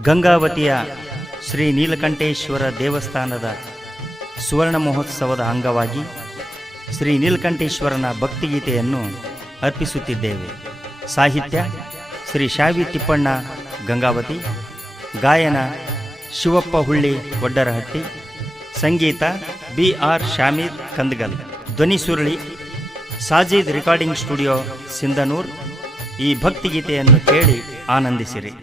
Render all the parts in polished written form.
ಗಂಗಾವತಿಯ ಶ್ರೀ ನೀಲಕಂಠೇಶ್ವರ ದೇವಸ್ಥಾನದ ಸುವರ್ಣ ಮಹೋತ್ಸವದ ಅಂಗವಾಗಿ ಶ್ರೀ ನೀಲಕಂಠೇಶ್ವರನ ಭಕ್ತಿಗೀತೆಯನ್ನು ಅರ್ಪಿಸುತ್ತಿದ್ದೇವೆ. ಸಾಹಿತ್ಯ ಶ್ರೀ ಶಾವಿ ತಿಪ್ಪಣ್ಣ ಗಂಗಾವತಿ, ಗಾಯನ ಶಿವಪ್ಪ ಹುಳ್ಳಿ ಒಡ್ಡರಹಟ್ಟಿ, ಸಂಗೀತ BR ಶಾಮೀದ್ ಕಂದಗಲ್, ಧ್ವನಿ ಸುರುಳಿ ಸಾಜಿದ್ ರೆಕಾರ್ಡಿಂಗ್ ಸ್ಟುಡಿಯೋ ಸಿಂಧನೂರ್. ಈ ಭಕ್ತಿಗೀತೆಯನ್ನು ಕೇಳಿ ಆನಂದಿಸಿರಿ.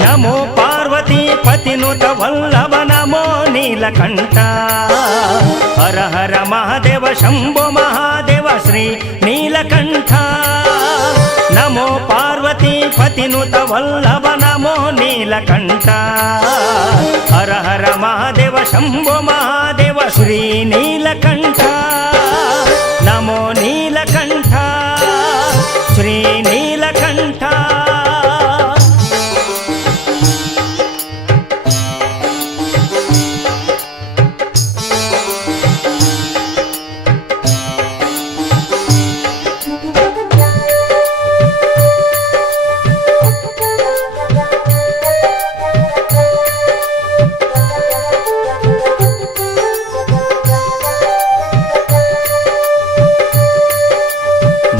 ನಮೋ ಪಾರ್ವತಿ ಪತಿನುತ ವಲ್ಲಭ ನಮೋ ನೀಲಕಂಠ, ಹರ ಹರ ಮಹಾದೇವ ಶಂಭೋ ಮಹಾದೇವ ಶ್ರೀ ನೀಲಕಂಠ. ನಮೋ ಪಾರ್ವತಿ ಪತಿನುತ ವಲ್ಲಭ ನಮೋ ನೀಲಕಂಠ, ಹರ ಹರ ಮಹಾದೇವ ಶಂಭೋ ಮಹಾದೇವ ಶ್ರೀ ನೀಲಕಂಠ. ನಮೋ ನೀಲಕಂಠ ಶ್ರೀ ನೀಲಕಂಠ.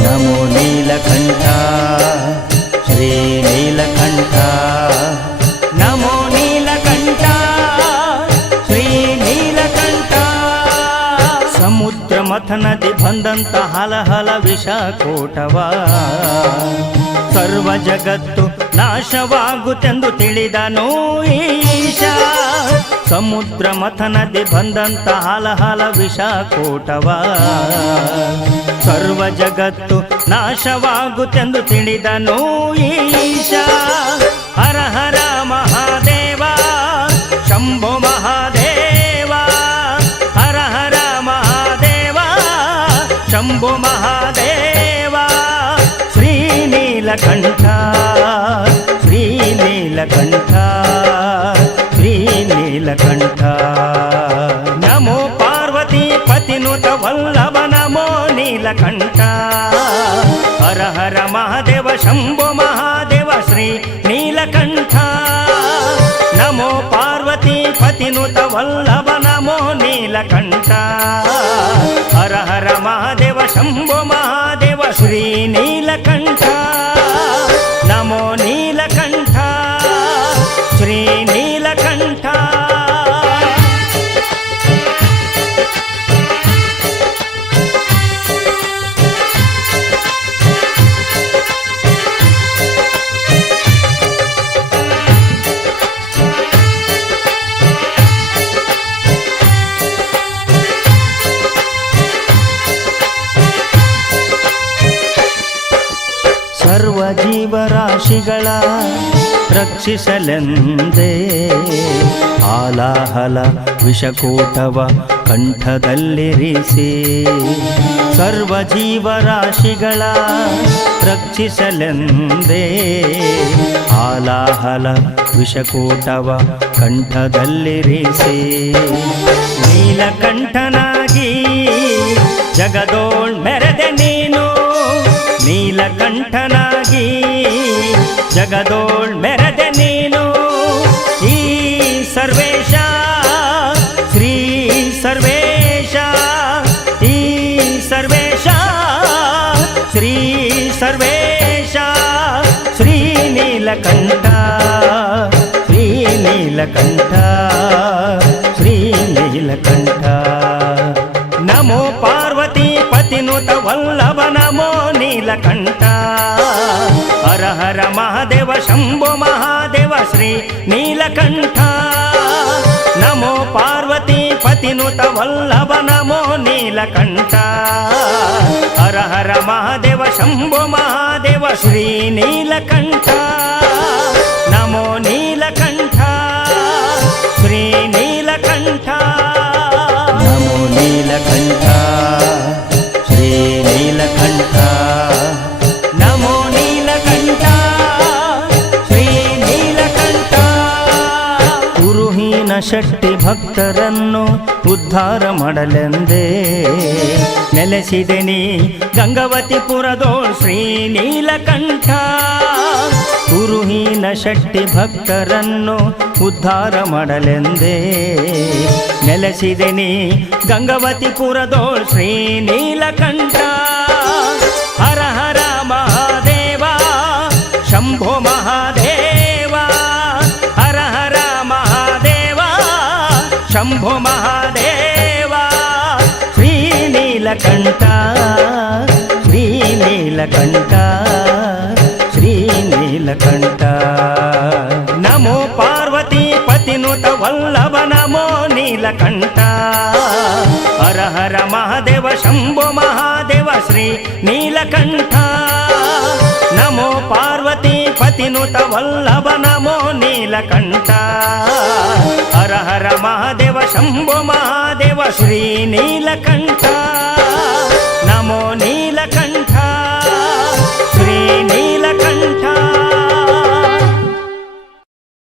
ನಮೋ ನೀಲಕಂಠ ಶ್ರೀ ನೀಲಕಂಠ, ನಮೋ ನೀಲಕಂಠ ಶ್ರೀ ನೀಲಕಂಠ. ಸಮುದ್ರ ಮಥನದಿ ಬಂದಂತ ಹಲಹಲ ವಿಷಕೋಟವ, ಸರ್ವ ಜಗತ್ತು ನಾಶವಾಗುತ್ತೆಂದು ತಿಳಿದನು ಈಶ. ಸಮುದ್ರ ಮಥನದಿ ಬಂದಂತ ಹಲಹಲ ವಿಷಕೋಟವ, ಸರ್ವ ಜಗತ್ತು ನಾಶವಾಗುತ್ತೆಂದು ತಿಳಿದನು ಈಶ. ಹರ ಹರ ಮಹಾದೇವ ಶಂಭೋ ಮಹಾದೇವ, ಹರ ಹರ ಮಹಾದೇವ ಶಂಭೋ ಮಹಾದೇವ. ಶ್ರೀ ನೀಲಕಂಠ ಶ್ರೀ ನೀಲಕಂಠ ಶ್ರೀ ನೀಲಕಂಠ. ನಮೋ ಪಾರ್ವತಿ ಪತಿನುತ ವಲ್ಲಭ ನಮೋ ನೀಲಕಂಠ, ಹರ ಹರ ಮಹಾದೇವ ಶಂಭೋ ಮಹಾದೇವ ಶ್ರೀ ನೀಲಕಂಠ. ನಮೋ ಪಾರ್ವತಿ ಪತಿನುತ ವಲ್ಲಭ ನಮೋ ನೀಲಕಂಠ, ಹರ ಹರ ಮಹಾದೇವ ಶಂಭೋ ಮಹಾದೇವ ಶ್ರೀ ನೀಲಕಂಠ. ನಮೋ ನೀಲಕಂಠ ಶ್ರೀ ನೀಲಕಂಠ. ಸರ್ವ ಜೀವರಾಶಿಗಳ ರಕ್ಷಿಸಲೆಂದೇ ಹಾಲಾಹಲ ವಿಷಕೂಟವ ಕಂಠದಲ್ಲಿರಿಸಿ, ಸರ್ವ ಜೀವರಾಶಿಗಳ ರಕ್ಷಿಸಲೆಂದೇ ಹಾಲಾಹಲ ವಿಷಕೂಟವ ಕಂಠದಲ್ಲಿರಿಸಿ, ನೀಲಕಂಠನಾಗಿ ಜಗದೋಳ್ ಮೆರೆದೆ ನೀನು. ನೀಲಕಂಠನಾಗಿ ಜಗದೋಳ್ ಮೆರೆದೆ ನೀನು. ಈ ಸರ್ವೇಶ ಶ್ರೀ ಸರ್ವೇಶ, ಈ ಸರ್ವೇಶ ಶ್ರೀ ಸರ್ವೇಶ. ಶ್ರೀ ನೀಲಕಂಠ ಶ್ರೀ ನೀಲಕಂಠ ಶ್ರೀ ನೀಲಕಂಠ. ನಮೋ ಪಾರ್ವತಿ ಪತಿ వల్లభ నమో నీలకంఠ హర హర మహాదేవ శంభో మహాదేవ శ్రీ నీలకంఠ నమో పార్వతీపతినుత వల్లభ నమో నీలకంఠ హర హర మహాదేవ శంభో మహాదేవ శ్రీ నీలకంఠ నమో నీలకంఠ శ్రీ నీలకంఠ నమో నీలకంఠ శ్రీ నీలకంఠ నమో నీలకంఠ ಶ್ರೀ ನೀಲಕಂಠ ಗುರುಹೀನ ಶಕ್ತಿ ಭಕ್ತರನ್ನು ಉದ್ಧಾರ ಮಾಡಲೆಂದೇ ನೆಲೆಸಿದೆ ನೀ ಗಂಗಾವತಿಪುರದೋ ಶ್ರೀ ನೀಲಕಂಠ ಗುರುಹೀನ ಶಕ್ತಿ ಭಕ್ತರನ್ನು ಉದ್ಧಾರ ಮಾಡಲೆಂದೇ ನೆಲೆಸಿದೆ ನೀ ಗಂಗಾವತಿಪುರದೋ ಶ್ರೀ ನೀಲಕಂಠ ಹರ ಹರ ಮಹಾದೇವ ಶಂಭೋ ಮಹಾದೇವ ಹರ ಹರ ಮಹಾದೇವ ಶಂಭೋ ಮಹಾದೇವ ಶ್ರೀ ನೀಲಕಂಠ ಶ್ರೀ ನೀಲಕಂಠ ಶ್ರೀ ನೀಲಕಂಠ ನಮೋ ಪಾರ್ವತೀಪತಿನುತ ವಲ್ಲಭ ನಮೋ ನೀಲಕಂಠ ಹರ ಹರ ಮಹಾದೇವ ಶಂಭೋ ಮಹಾದೇವ ಶ್ರೀ ನೀಲಕಂಠ ನಮೋ ಪಾರ್ವತೀಪತಿನುತ ವಲ್ಲಭ ನಮೋ ನೀಲಕಂಠ ಹರ ಹರ ಮಹಾದೇವ ಶಂಭೋ ಮಹಾದೇವ ಶ್ರೀ ನೀಲಕಂಠ ನಮೋ ನೀಲಕಂಠ ಶ್ರೀ